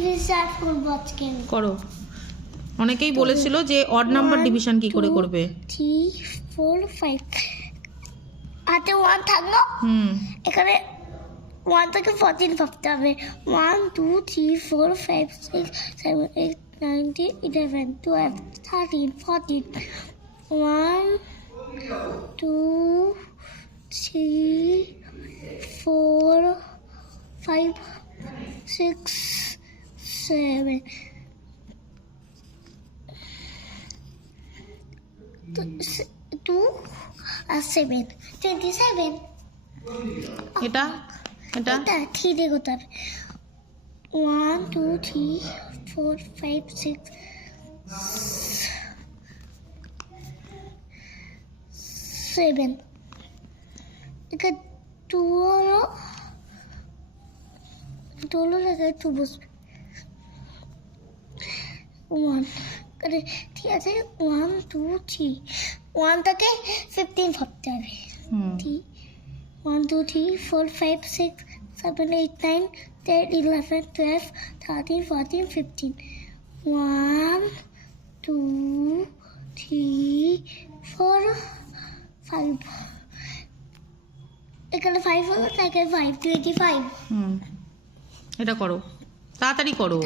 Division করব আজকে করো। অনেকেই বলেছিল যে অড নাম্বার ডিভিশন কি করে করবে। 3 4 5 হাতে 1 থাকলো, এখানে 1 থেকে 14 ভাবতে হবে। 1 2 3 4 5 6 7 8 9 10 11 12 13 14 1 2 3 4 5 6 7 2 আর 7 27 এটা এটা এটা 3 দিয়ে করতে হবে। 1 2 3 4 5 6 7 এখানে 2 হলো, 2 হলো জায়গায় 2 বসবে। 1 আরে ঠিক আছে, 1 2 3 1 থেকে 15 ভাবতে হবে। 1 2 3 4 5 6 7 8 9 10 11 12 13 14 15 1 2 3 4 5 এখানে 5 হলো, এখানে 5 25 এটা করো, তাড়াতাড়ি করো।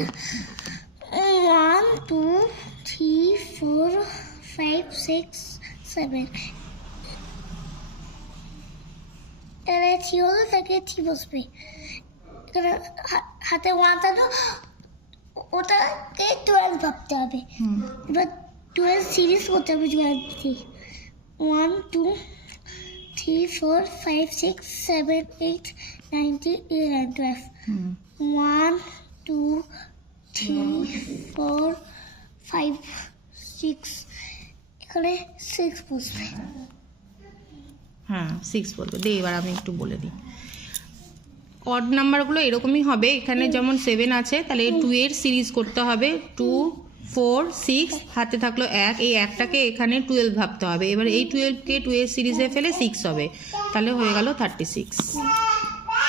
1 2 3 4 5 6 7 এখানে 3 হলো, তাকে 3 বসবে। এখানে হাতে 1 থাকলো, ওটাকে 12 ভাবতে হবে। এবার 12 সিরিজ করতে হবে 12 দিয়ে। 1 2 3 4 5 6 7 8 9 10 11 12 1 2 3 4 5 6 এখানে 6 বসবে। 6 বলবে। দে এবার আমি একটু বলে দিই। অড নাম্বারগুলো এরকমই হবে। এখানে যেমন 7 আছে, তাহলে 2 এর সিরিজ করতে হবে। 2 4 6 হাতে থাকলো 1, এই 1টাকে এখানে 12 ভাবতে হবে। এবার এই 12কে 2 এর সিরিজে ফেলে 6 হবে, তাহলে হয়ে গেল 36।